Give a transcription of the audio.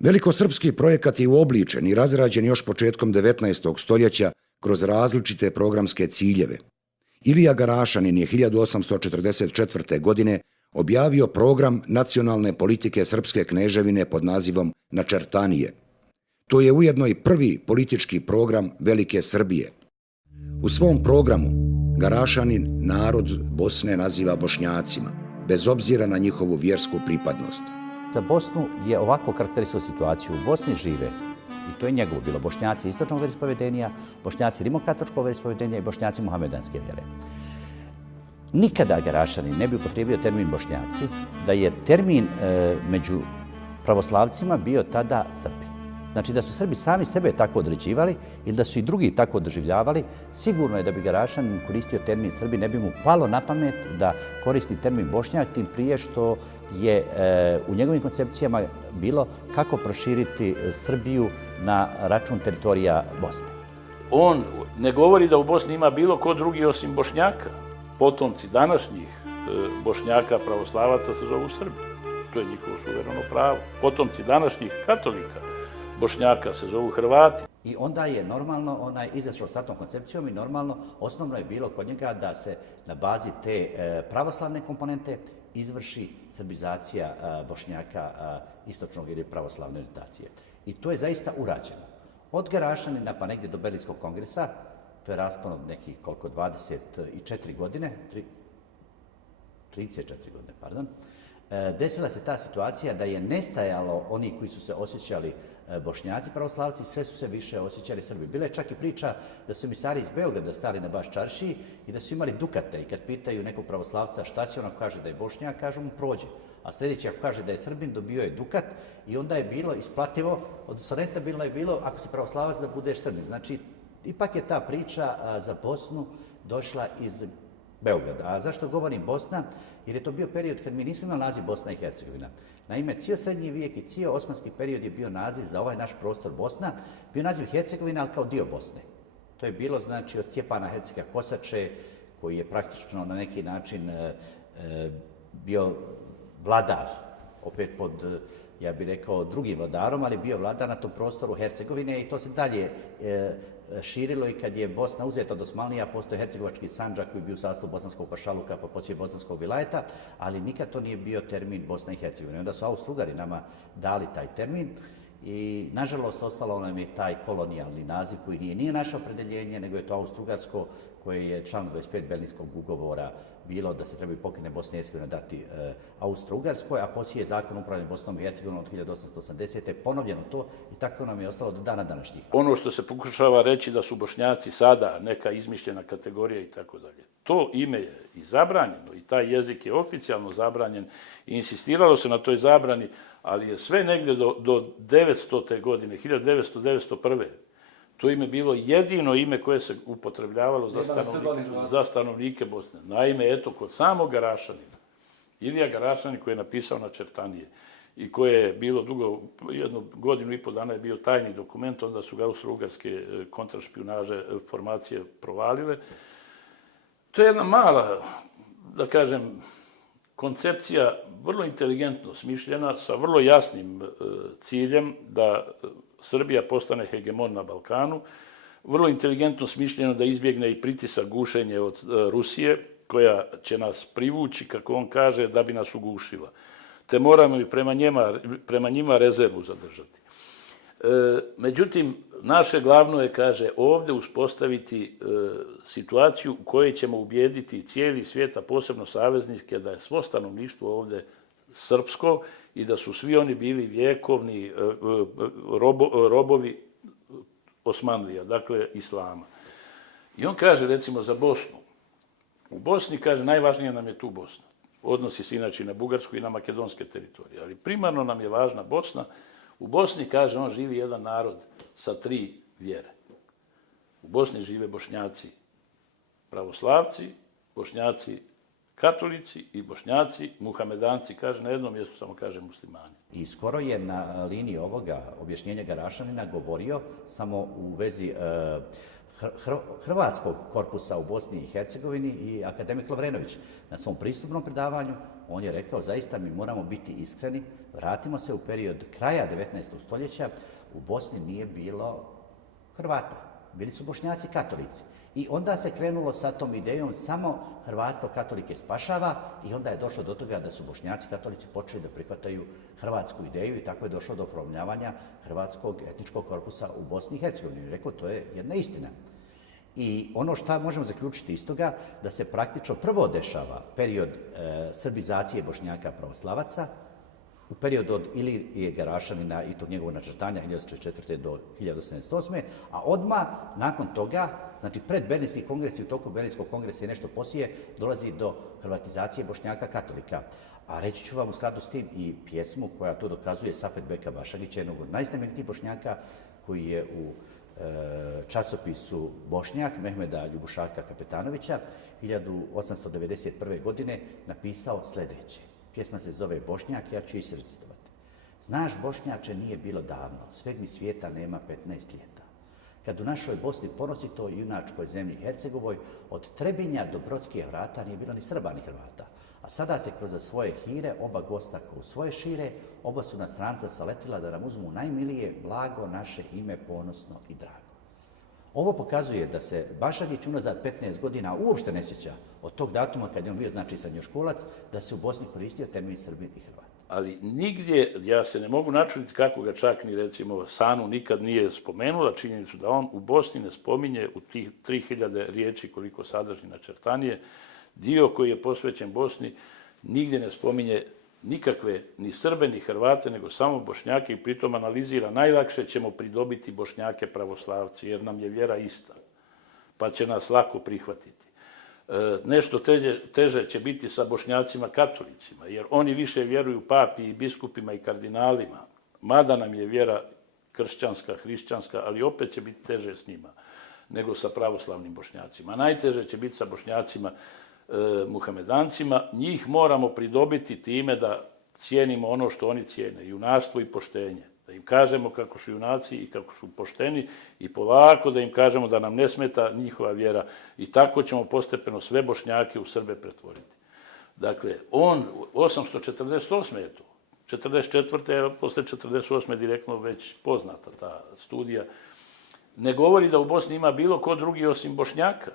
Velikosrpski projekat je uobličen i razrađen još početkom 19. stoljeća kroz različite programske ciljeve. Ilija Garašanin je 1844. godine objavio program nacionalne politike Srpske kneževine pod nazivom Načertanije. To je ujedno i prvi politički program Velike Srbije. U svom programu Garašanin narod Bosne naziva Bošnjacima, bez obzira na njihovu vjersku pripadnost. Za Bosnu je ovako karakterisao situaciju. U Bosni žive, i to je njegovo bilo, Bošnjaci istočnog vjeroispovedenja, Bošnjaci rimokatoličkog vjeroispovedenja i Bošnjaci muhamedanske vjere. Nikada Garašanin ne bi upotrijebio termin Bošnjaci, da je termin među pravoslavcima bio tada Srbi. Znači da su Srbi sami sebe tako određivali ili da su i drugi tako doživljavali, sigurno je da bi Garašanin koristio termin Srbi, ne bi mu palo na pamet da koristi termin Bošnjak, tim prije što je u njegovim koncepcijama bilo kako proširiti Srbiju na račun teritorija Bosne. On ne govori da u Bosni ima bilo ko drugi osim Bošnjaka. Potomci današnjih Bošnjaka pravoslavaca se zovu Srbi. To je njihovo suvereno pravo. Potomci današnjih katolika Bošnjaka se zovu Hrvati. I onda je normalno izašao sa tom koncepcijom i normalno osnovno je bilo kod njega da se na bazi te pravoslavne komponente izvrši srbizacija Bošnjaka istočnog ili pravoslavne orijentacije. I to je zaista urađeno. Od Garašanina pa negdje do Berlinskog kongresa, to je raspon od nekih 24 godine, 34 godine, pardon, desila se ta situacija da je nestajalo oni koji su se osjećali Bošnjaci pravoslavci, sve su se više osjećali Srbi. Bila je čak i priča da su emisari iz Beograda stali na Baš čaršiji i da su imali dukate i kad pitaju nekog pravoslavca šta će, on kaže da je Bošnjak, kažu mu prođe. A sljedeći ako kaže da je Srbin, dobio je dukat i onda je bilo isplativo, odnosno rentabilno je bilo ako si pravoslavac da budeš Srbin. Znači, ipak je ta priča za Bosnu došla iz Beograda. A zašto govorim Bosna? Jer je to bio period kad mi nismo imali naziv Bosna i Hercegovina. Naime, cijel srednji vijek i cijel osmanski period je bio naziv za ovaj naš prostor Bosna, bio naziv Hercegovina, ali kao dio Bosne. To je bilo, znači, od Stjepana Hercega Kosače, koji je praktično na neki način bio vladar, opet pod, ja bih rekao, drugim vladarom, ali bio vladar na tom prostoru Hercegovine i to se dalje širilo i kad je Bosna uzeta od Osmanlija, postoje Hercegovački Sandžak koji je bio u sastavu Bosanskog pašaluka pa poslije Bosanskog vilajeta, ali nikad to nije bio termin Bosna i Hercegovina. Onda su Austro-Ugari nama dali taj termin i nažalost ostalo nam je taj kolonijalni naziv koji nije naše opredeljenje, nego je to Austro-Ugarsko koje je član 25 Berlinskog ugovora bilo da se trebaju pokrajine Bosne i Hercegovine dati Austro-Ugarskoj, a poslije je zakon o upravljanju Bosnom i Hercegovinom od 1880. ponovljeno to i tako nam je ostalo do dana današnjih. Ono što se pokušava reći da su Bošnjaci sada neka izmišljena kategorija i tako dalje. To ime je i zabranjeno i taj jezik je oficijalno zabranjen i insistiralo se na toj zabrani, ali je sve negdje do 900. godine, 1900-1901. To ime bilo jedino ime koje se upotrebljavalo za stanovnike Bosne. Naime, eto, kod samog Garašanina, Ilija Garašanin koji je napisao Načertanije i koje je bilo dugo, jednu godinu i pol dana je bio tajni dokument, onda su ga austro-ugarske kontrašpijunaže formacije provalile. To je jedna mala, da kažem, koncepcija vrlo inteligentno smišljena sa vrlo jasnim ciljem da Srbija postane hegemon na Balkanu, vrlo inteligentno smišljeno da izbjegne i pritisak gušenje od Rusije, koja će nas privući, kako on kaže, da bi nas ugušila. Te moramo i prema njima rezervu zadržati. Međutim, naše glavno je, kaže, ovdje uspostaviti situaciju u kojoj ćemo ubijediti cijeli svijet, a posebno saveznike, da je svo stanovništvo ovdje srpsko i da su svi oni bili vjekovni robovi Osmanlija, dakle Islama. I on kaže, recimo, za Bosnu. U Bosni, kaže, najvažnija nam je tu Bosna. Odnosi se inače na bugarsku i na makedonske teritorije. Ali primarno nam je važna Bosna. U Bosni, kaže, on živi jedan narod sa 3 vjere. U Bosni žive Bošnjaci pravoslavci, Bošnjaci katolici i Bošnjaci, muhamedanci, kaže, na jednom mjestu samo kaže muslimani. I skoro je na liniji ovoga objašnjenja Garašanina govorio samo u vezi hrvatskog korpusa u Bosni i Hercegovini i akademik Lovrenović. Na svom pristupnom predavanju on je rekao zaista mi moramo biti iskreni, vratimo se u period kraja 19. stoljeća, u Bosni nije bilo Hrvata, bili su Bošnjaci katolici. I onda se krenulo sa tom idejom samo hrvatstvo katolike spašava i onda je došlo do toga da su Bošnjaci katolici počeli da prihvataju hrvatsku ideju i tako je došlo do oformljavanja hrvatskog etničkog korpusa u Bosni i Hercegovini. Rekao, to je jedna istina. I ono što možemo zaključiti iz toga, da se praktično prvo dešava period srbizacije Bošnjaka pravoslavaca, u periodu od Ilije Garašanina i tog njegovog načrtanja 1944. do 1978. A odmah nakon toga, znači pred Berlinski kongres i u toku Berlinskog kongresa i nešto poslije, dolazi do hrvatizacije Bošnjaka katolika. A reći ću vam u skladu s tim i pjesmu koja to dokazuje Safet Beka Bašagića, jednog od najznamenitijih Bošnjaka koji je u časopisu Bošnjak Mehmeda Ljubušaka Kapetanovića 1891. godine napisao sljedeće. Pjesma se zove Bošnjak, ja ću isrecitovati. Znaš, Bošnjače, nije bilo davno, sveg mi svijeta nema 15 ljeta. Kad u našoj Bosni ponositoj junačkoj zemlji Hercegovoj, od Trebinja do Brodskih vrata nije bilo ni Srba ni Hrvata. A sada se kroz svoje hire oba gosta ko u svoje šire, oba su na stranca saletila da nam uzmu najmilije blago naše ime ponosno i drago. Ovo pokazuje da se Bašagić unazad 15 godina uopšte ne sjeća od tog datuma kad je on bio znači srednjoškolac, da se u Bosni koristio termin Srbin i Hrvat. Ali nigdje, ja se ne mogu načuditi kako ga čak ni recimo Sanu nikad nije spomenula, činjenicu da on u Bosni ne spominje u tih 3000 riječi koliko sadrži načrtanije, dio koji je posvećen Bosni nigdje ne spominje nikakve ni Srbe ni Hrvate, nego samo Bošnjake i pritom analizira najlakše ćemo pridobiti Bošnjake pravoslavci jer nam je vjera ista, pa će nas lako prihvatiti. Nešto teže će biti sa Bošnjacima katolicima, jer oni više vjeruju papi i biskupima i kardinalima, mada nam je vjera kršćanska, hrišćanska, ali opet će biti teže s njima nego sa pravoslavnim Bošnjacima. Najteže će biti sa Bošnjacima muhamedancima, njih moramo pridobiti time da cijenimo ono što oni cijene, junaštvo i poštenje. Da im kažemo kako su junaci i kako su pošteni i polako da im kažemo da nam ne smeta njihova vjera i tako ćemo postepeno sve Bošnjake u Srbe pretvoriti. Dakle, on 848. je to. 44. je posle 48. direktno već poznata ta studija. Ne govori da u Bosni ima bilo ko drugi osim Bošnjaka.